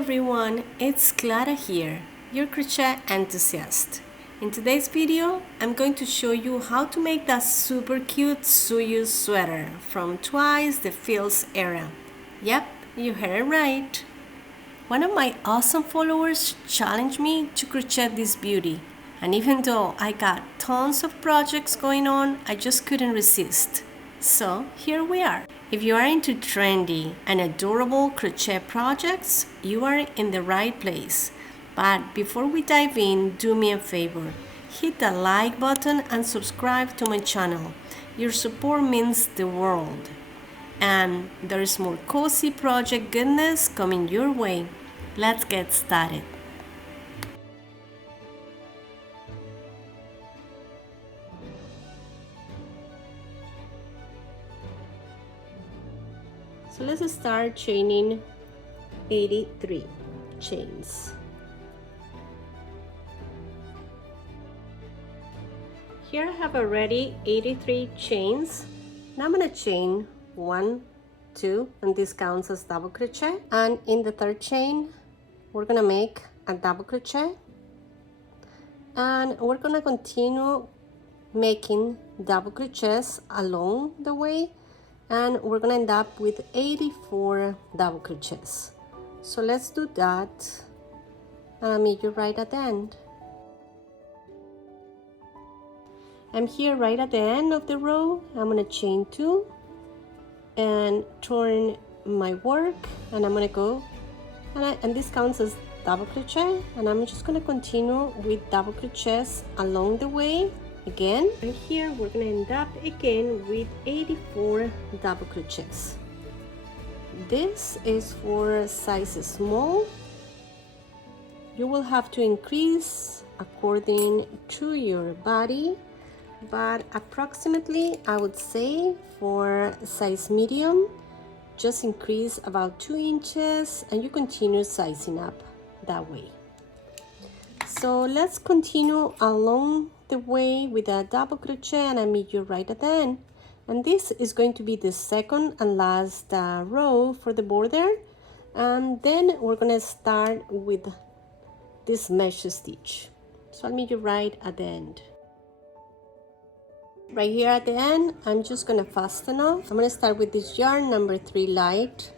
everyone, it's Clara here, your crochet enthusiast. In today's video, I'm going to show you how to make that super cute Tzuyu sweater from Twice the Fields era. Yep, you heard it right. One of my awesome followers challenged me to crochet this beauty, and even though I got tons of projects going on, I just couldn't resist. So here we are. If you are into trendy and adorable crochet projects, you are in the right place. But before we dive in, do me a favor. Hit the like button and subscribe to my channel. Your support means the world. And there's more cozy project goodness coming your way. Let's get started. So let's start chaining 83 chains. Here I have already 83 chains. Now I'm going to chain 1, 2, and this counts as double crochet. And in the third chain, we're going to make a double crochet. And we're going to continue making double crochets along the way. And we're going to end up with 84 double crochets. So let's do that, and I'll meet you right at the end. I'm here right at the end of the row. I'm going to chain 2 and turn my work, and I'm going to go, and this counts as double crochet, and I'm just going to continue with double crochets along the way. Again, and here we're going to end up again with 84 double crochets. This is for size small. You will have to increase according to your body, but approximately I would say for size medium, just increase about 2 inches and you continue sizing up that way. So let's continue along the way with a double crochet, and I meet you right at the end. And this is going to be the second and last row for the border, and then we're going to start with this mesh stitch. So I'll meet you right at the end. Right here at the end, I'm just going to fasten off. I'm going to start with this yarn number 3 light,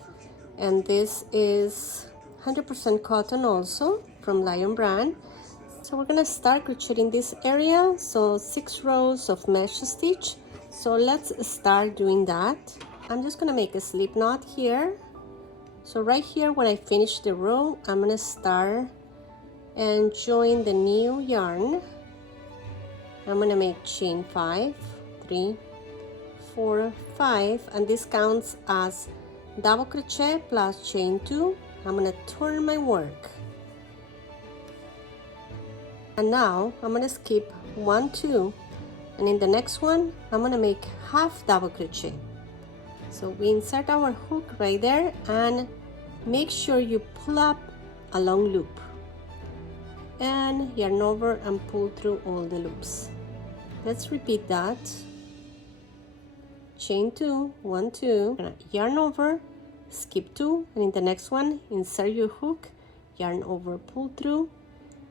and this is 100% cotton also from Lion brand. So we're going to start crocheting this area, so 6 rows of mesh stitch. So let's start doing that. I'm just going to make a slip knot here. So right here when I finish the row, I'm going to start and join the new yarn. I'm going to make chain 5, 3, 4, 5, and this counts as double crochet plus chain 2. I'm going to turn my work. And now I'm going to skip 1, 2, and in the next one I'm going to make half double crochet. So we insert our hook right there, and make sure you pull up a long loop and yarn over and pull through all the loops. Let's repeat that. Chain 2, 1, 2, yarn over, skip 2, and in the next one insert your hook, yarn over, pull through,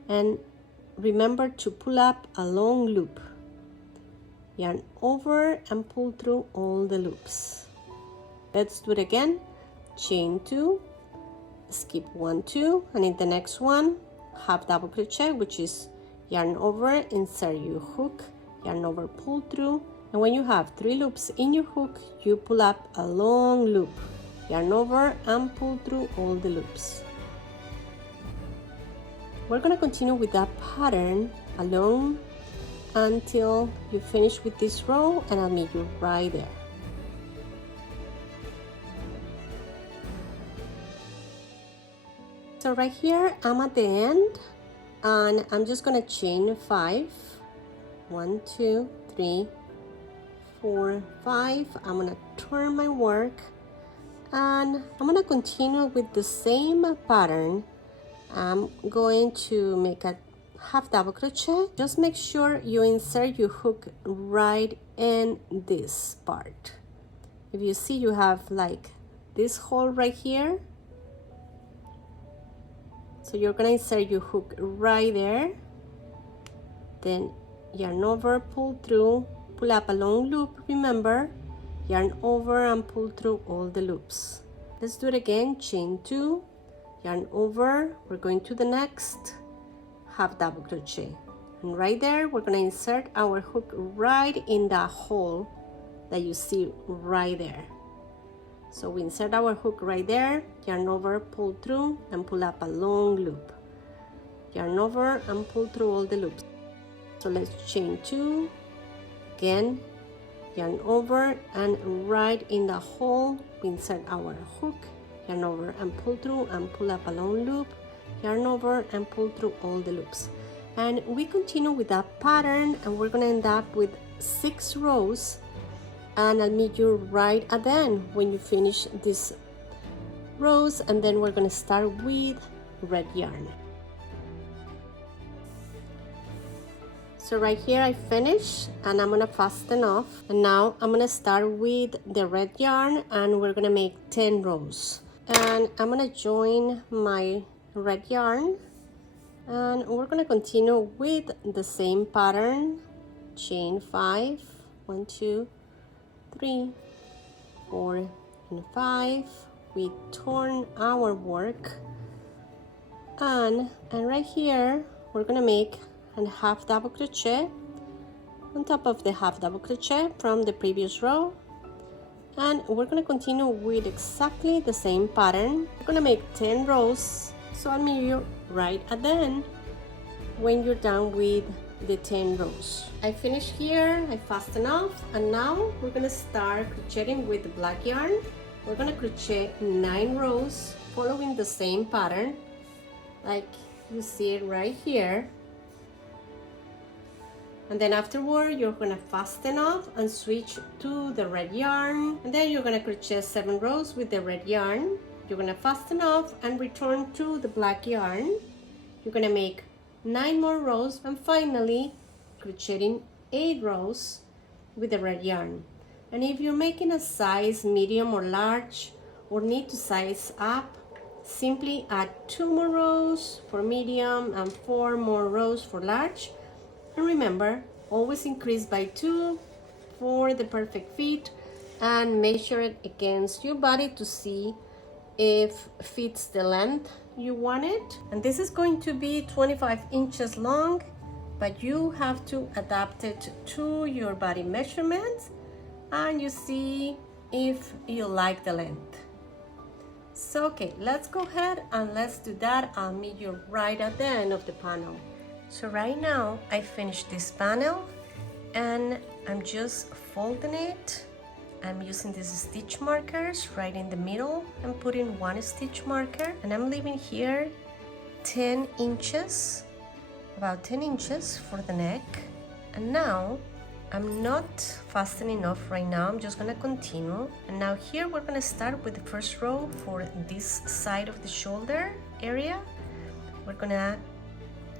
and remember to pull up a long loop. Yarn over and pull through all the loops. Let's do it again. Chain 2, skip 1, 2, and in the next one half double crochet, which is yarn over, insert your hook, yarn over, pull through, and when you have 3 loops in your hook, you pull up a long loop, yarn over and pull through all the loops. We're going to continue with that pattern along until you finish with this row, and I'll meet you right there. So right here I'm at the end, and I'm just going to chain 5, 1, 2, 3, 4, 5. I'm going to turn my work, and I'm going to continue with the same pattern. I'm going to make a half double crochet. Just make sure you insert your hook right in this part. If you see, you have like this hole right here, So you're gonna insert your hook right there, then yarn over, pull through, pull up a long loop, remember, yarn over and pull through all the loops. Let's do it again. Chain 2, yarn over, we're going to the next, half double crochet, and right there we're going to insert our hook right in that hole that you see right there. So we insert our hook right there, yarn over, pull through, and pull up a long loop, yarn over and pull through all the loops. So let's chain 2 again, yarn over, and right in the hole we insert our hook, yarn over and pull through and pull up a long loop, yarn over and pull through all the loops. And we continue with that pattern, and we're going to end up with 6 rows, and I'll meet you right at the end when you finish these rows, and then we're going to start with red yarn. So right here I finished, and I'm gonna fasten off, and now I'm gonna start with the red yarn, and we're gonna make 10 rows. And I'm gonna join my red yarn, and we're gonna continue with the same pattern. Chain 5, 1, 2, 3, 4, and 5. We turn our work, and right here we're gonna make and half double crochet on top of the half double crochet from the previous row, and we're going to continue with exactly the same pattern. We're going to make 10 rows, so I'll meet you right at the end when you're done with the 10 rows. I finished here, I fasten off, and now we're going to start crocheting with the black yarn. We're going to crochet 9 rows following the same pattern like you see it right here. And then afterward you're gonna fasten off and switch to the red yarn, and then you're gonna crochet 7 rows with the red yarn. You're gonna fasten off and return to the black yarn. You're gonna make 9 more rows, and finally crocheting 8 rows with the red yarn. And if you're making a size medium or large, or need to size up, simply add 2 more rows for medium and 4 more rows for large. And remember, always increase by 2 for the perfect fit, and measure it against your body to see if it fits the length you want it. And this is going to be 25 inches long, but you have to adapt it to your body measurements, and you see if you like the length. So okay, let's go ahead and let's do that. I'll meet you right at the end of the panel. So right now I finished this panel, and I'm just folding it. I'm using these stitch markers right in the middle and putting 1 stitch marker, and I'm leaving here 10 inches, about 10 inches for the neck. And now I'm not fastening off right now, I'm just gonna continue. And now here we're gonna start with the first row for this side of the shoulder area. We're gonna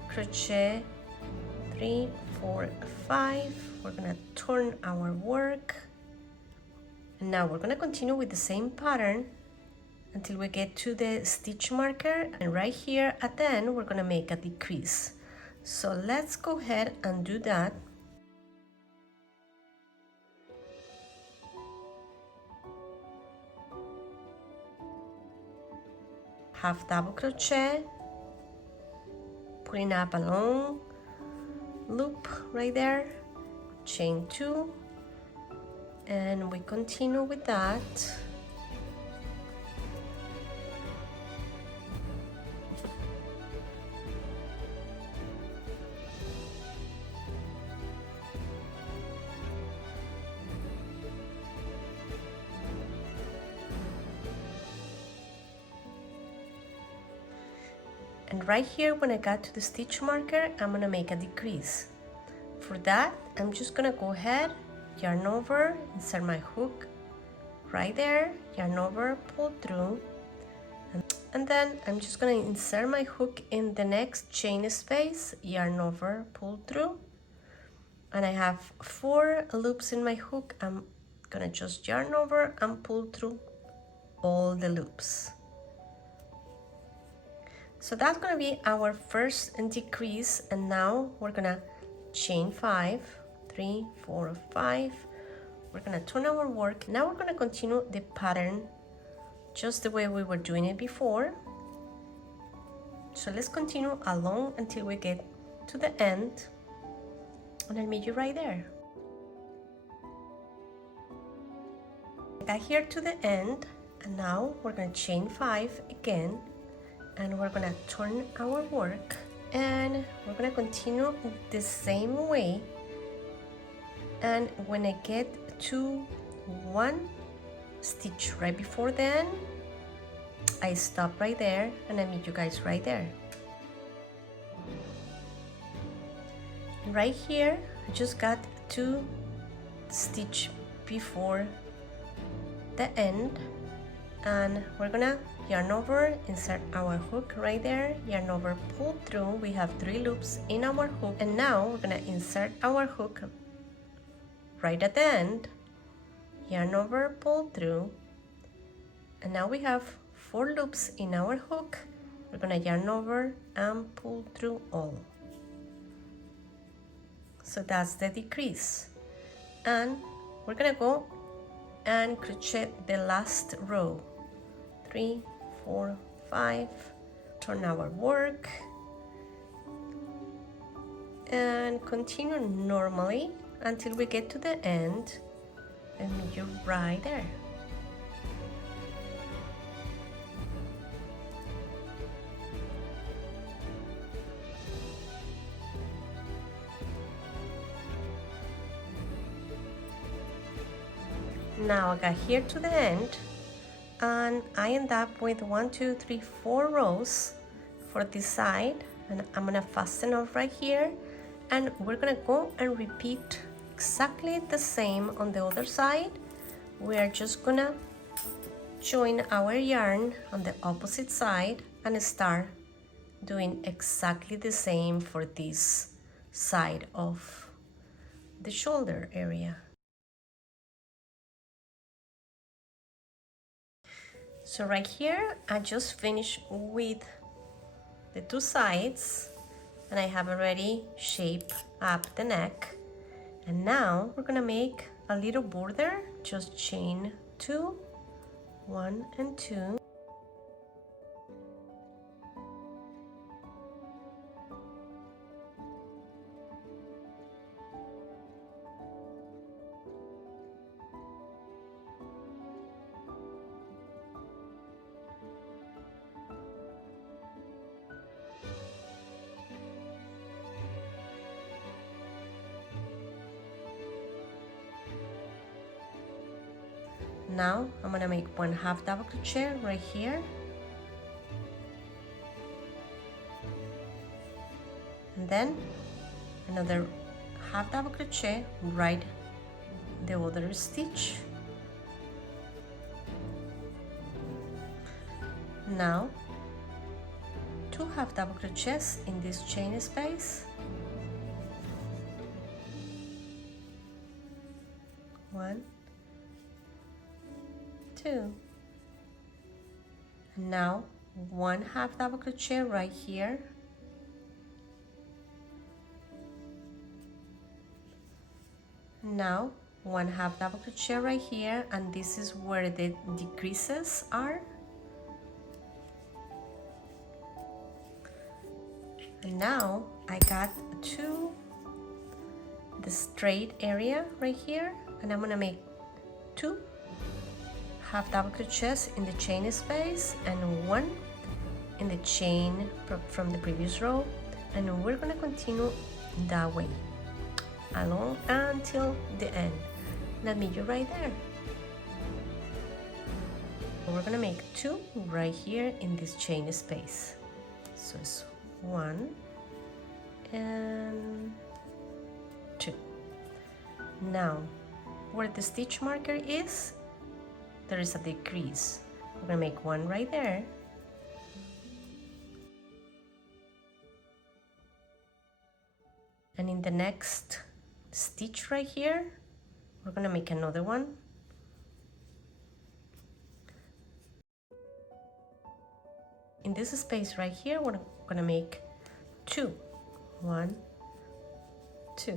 crochet 3, 4, 5. We're gonna turn our work, and now we're gonna continue with the same pattern until we get to the stitch marker, and right here at the end we're gonna make a decrease. So let's go ahead and do that. Half double crochet, putting up a long loop right there, chain 2, and we continue with that. And right here, when I got to the stitch marker, I'm gonna make a decrease. For that, I'm just gonna go ahead, yarn over, insert my hook right there, yarn over, pull through, and then I'm just gonna insert my hook in the next chain space, yarn over, pull through, and I have 4 loops in my hook. I'm gonna just yarn over and pull through all the loops. So that's gonna be our first decrease, and now we're gonna chain 5, 3, 4, 5. We're gonna turn our work. Now we're gonna continue the pattern just the way we were doing it before. So let's continue along until we get to the end, and I'll meet you right there. I got here to the end, and now we're gonna chain 5 again, and we're gonna turn our work, and we're gonna continue the same way. And when I get to one stitch right before the end, I stop right there, and I meet you guys right there. Right here, I just got 2 stitch before the end, and we're gonna yarn over, insert our hook right there, yarn over, pull through. We have 3 loops in our hook, and now we're gonna insert our hook right at the end, yarn over, pull through, and now we have 4 loops in our hook. We're gonna yarn over and pull through all. So that's the decrease, and we're gonna go and crochet the last row, 3, 4, 5, turn our work, and continue normally until we get to the end, and meet you right there. Now I got here to the end, and I end up with 1, 2, 3, 4 rows for this side, and I'm gonna fasten off right here, and we're gonna go and repeat exactly the same on the other side. We are just gonna join our yarn on the opposite side and start doing exactly the same for this side of the shoulder area. So right here, I just finished with the 2 sides, and I have already shaped up the neck. And now we're gonna make a little border. Just chain 2, 1 and 2. Now I'm gonna make 1/2 double crochet right here, and then another 1/2 double crochet right the other stitch. Now 2 1/2 double crochets in this chain space, 1, 2, and now 1/2 double crochet right here, now 1/2 double crochet right here, and this is where the decreases are. And now I got to the straight area right here, and I'm gonna make 2 1/2 double crochets in the chain space and 1 in the chain from the previous row, and we're gonna continue that way along until the end. Let me you right there. We're gonna make 2 right here in this chain space. So it's 1 and 2. Now where the stitch marker is, there is a decrease. We're gonna make 1 right there, and in the next stitch right here, we're gonna make another 1, in in this space right here, we're gonna make 2. 1, 2.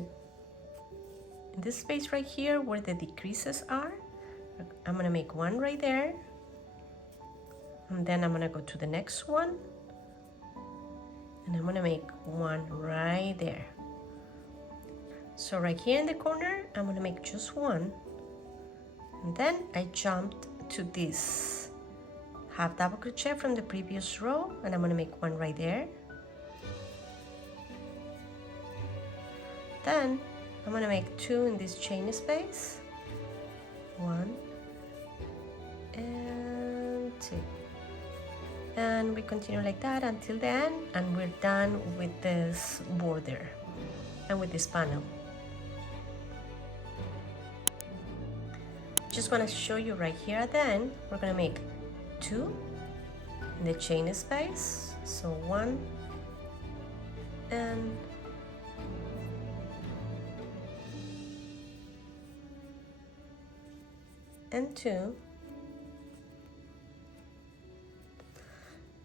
In this space right here where the decreases are, I'm gonna make 1 right there, and then I'm gonna go to the next one, and I'm gonna make 1 right there. So right here in the corner, I'm gonna make just 1, and then I jumped to this half double crochet from the previous row, and I'm gonna make 1 right there. Then I'm gonna make 2 in this chain space, 1 and 2, and we continue like that until the end, and we're done with this border and with this panel. Just want to show you right here at the end, we're gonna make 2 in the chain space, so 1 and 2,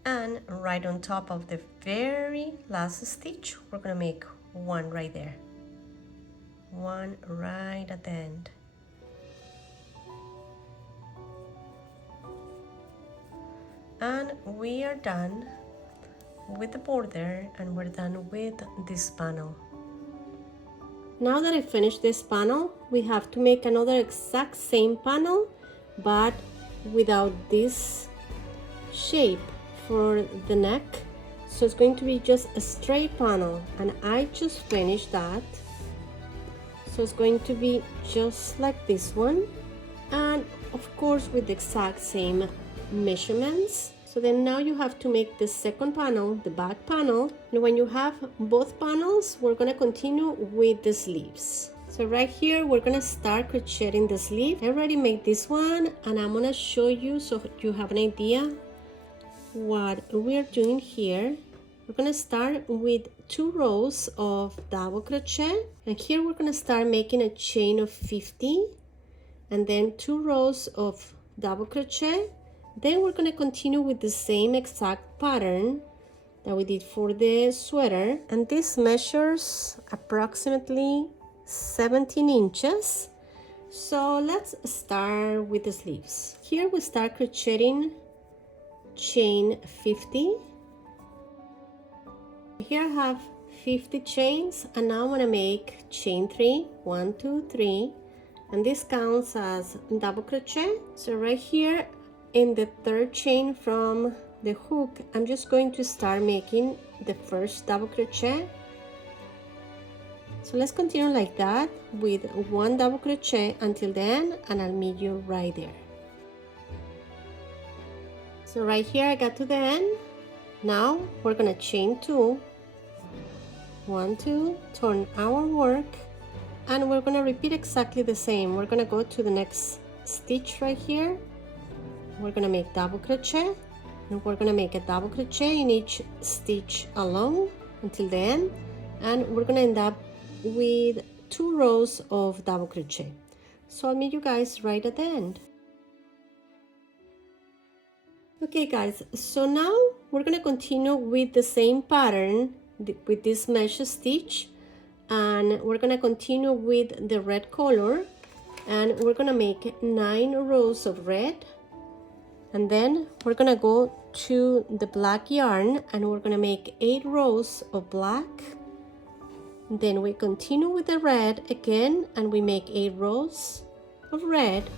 and right on top of the very last stitch, we're gonna make 1 right there, 1 right at the end. And we are done with the border, and we're done with this panel. Now that I finished this panel, we have to make another exact same panel, but without this shape for the neck. So it's going to be just a straight panel, and I just finished that. So it's going to be just like this one, and of course with the exact same measurements. So then now you have to make the second panel, the back panel, and when you have both panels, we're gonna continue with the sleeves. So right here, we're gonna start crocheting the sleeve. I already made this one, and I'm gonna show you so you have an idea what we're doing here. We're gonna start with 2 rows of double crochet, and here we're gonna start making a chain of 50, and then 2 rows of double crochet. Then we're going to continue with the same exact pattern that we did for the sweater, and this measures approximately 17 inches. So let's start with the sleeves. Here we start crocheting chain 50. Here I have 50 chains, and now I'm going to make chain 3, 1, 2, 3, and this counts as double crochet. So right here in the third chain from the hook, I'm just going to start making the first double crochet. So let's continue like that with 1 double crochet until the end, and I'll meet you right there. So right here I got to the end. Now we're gonna chain 2, 1, 2, turn our work, and we're gonna repeat exactly the same. We're gonna go to the next stitch right here. We're gonna make double crochet, and we're gonna make a double crochet in each stitch along until the end, and we're gonna end up with 2 rows of double crochet. So I'll meet you guys right at the end. Okay guys, so now we're gonna continue with the same pattern with this mesh stitch, and we're gonna continue with the red color, and we're gonna make 9 rows of red. And then we're gonna go to the black yarn, and we're gonna make 8 rows of black. Then we continue with the red again, and we make 8 rows of red.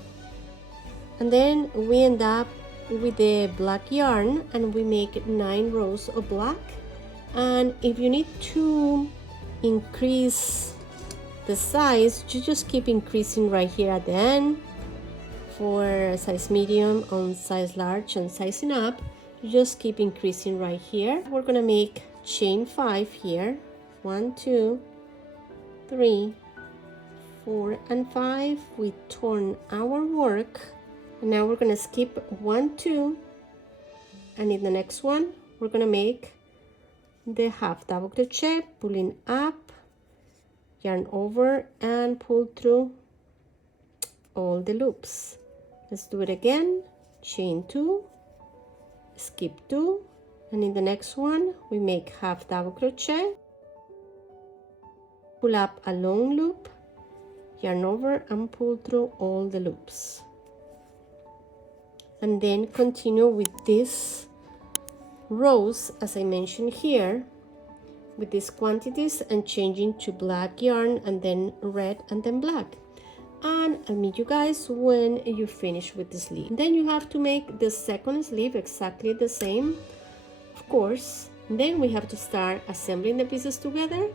And then we end up with the black yarn, and we make 9 rows of black. And if you need to increase the size, you just keep increasing right here at the end. For size medium, on size large, and sizing up, you just keep increasing right here. We're gonna make chain 5 here, 1, 2, 3, 4, and 5. We turn our work, and now we're gonna skip 1, 2, and in the next one we're gonna make the half double crochet, pulling up, yarn over, and pull through all the loops. Let's do it again. Chain 2, skip 2, And in the next one, we make half double crochet, pull up a long loop, yarn over and pull through all the loops. And then continue with these rows, as I mentioned here, with these quantities and changing to black yarn and then red and then black. And I'll meet you guys when you finish with the sleeve. Then you have to make the second sleeve exactly the same, of course. Then we have to start assembling the pieces together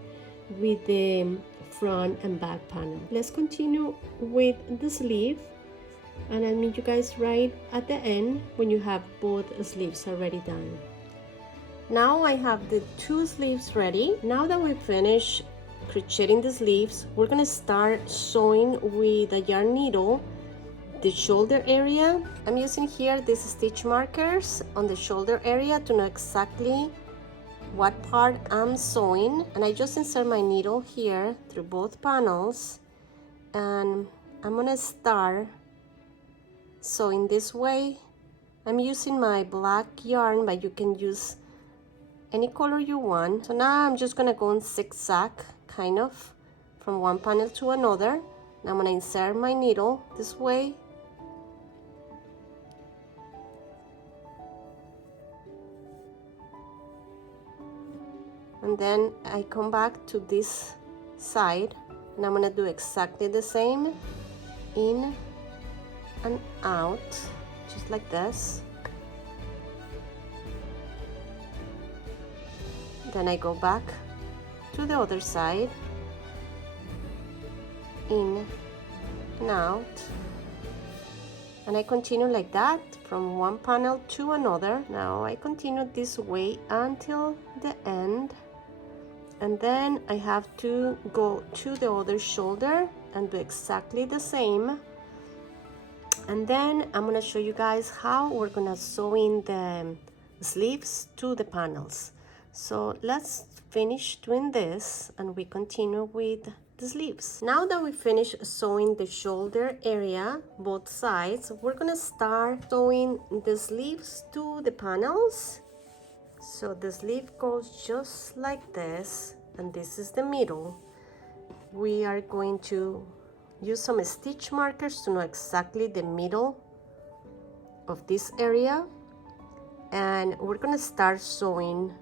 with the front and back panel. Let's continue with the sleeve, and I'll meet you guys right at the end when you have both sleeves already done. Now I have the two sleeves ready. Now that we finish crocheting the sleeves, we're gonna start sewing with a yarn needle the shoulder area. I'm using here these stitch markers on the shoulder area to know exactly what part I'm sewing, and I just insert my needle here through both panels, and I'm gonna start sewing this way. I'm using my black yarn, but you can use any color you want. So now I'm just gonna go in zigzag kind of from one panel to another, and I'm gonna insert my needle this way, and then I come back to this side, and I'm gonna do exactly the same, in and out, just like this. Then I go back to the other side, in and out, and I continue like that from one panel to another. Now I continue this way until the end, and then I have to go to the other shoulder and do exactly the same. And then I'm gonna show you guys how we're gonna sew in the sleeves to the panels. So let's finish doing this and we continue with the sleeves. Now that we finish sewing the shoulder area, both sides, we're gonna start sewing the sleeves to the panels. So the sleeve goes just like this, and this is the middle. We are going to use some stitch markers to know exactly the middle of this area, and we're gonna start sewing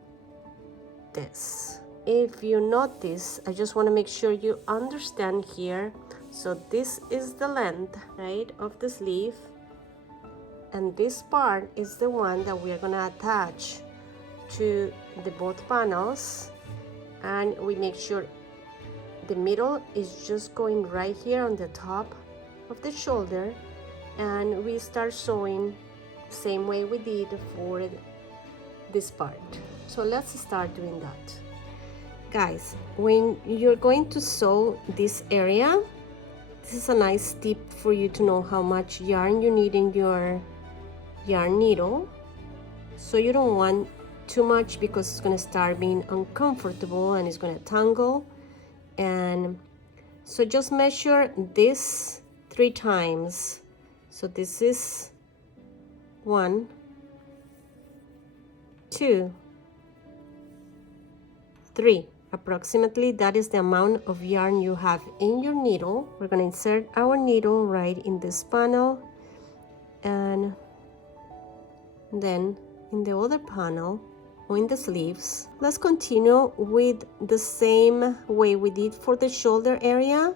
this. If you notice, I just want to make sure you understand here. So this is the length, right, of the sleeve, and this part is the one that we are going to attach to the both panels, and we make sure the middle is just going right here on the top of the shoulder, and we start sewing the same way we did for this part. So let's start doing that. Guys, when you're going to sew this area, this is a nice tip for you to know how much yarn you need in your yarn needle. So you don't want too much, because it's going to start being uncomfortable and it's going to tangle. And so just measure this 3 times. So this is 1, 2, 3. Approximately that is the amount of yarn you have in your needle. We're going to insert our needle right in this panel, and then in the other panel or in the sleeves. Let's continue with the same way we did for the shoulder area,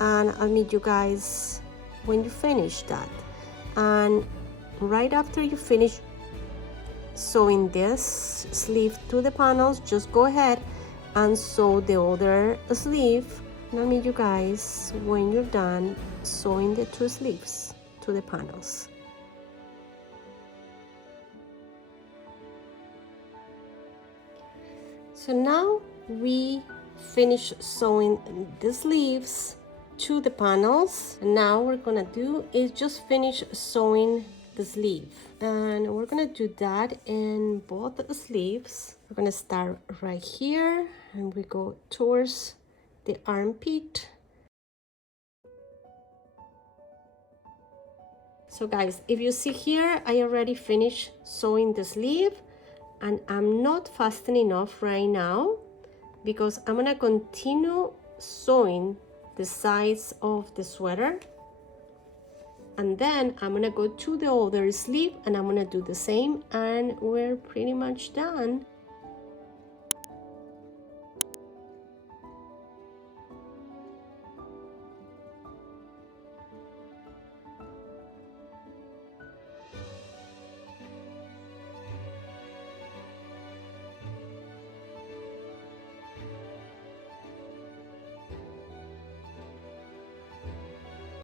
and I'll meet you guys when you finish that. And right after you finish sewing this sleeve to the panels, just go ahead and sew the other sleeve, and I'll meet you guys when you're done sewing the 2 sleeves to the panels. So now we finish sewing the sleeves to the panels, and now we're gonna do is just finish sewing the sleeve, and we're gonna do that in both sleeves. We're gonna start right here, and we go towards the armpit. So guys, if you see here, I already finished sewing the sleeve, and I'm not fastening off right now because I'm gonna continue sewing the sides of the sweater, and then I'm gonna go to the other sleeve and I'm gonna do the same, and we're pretty much done.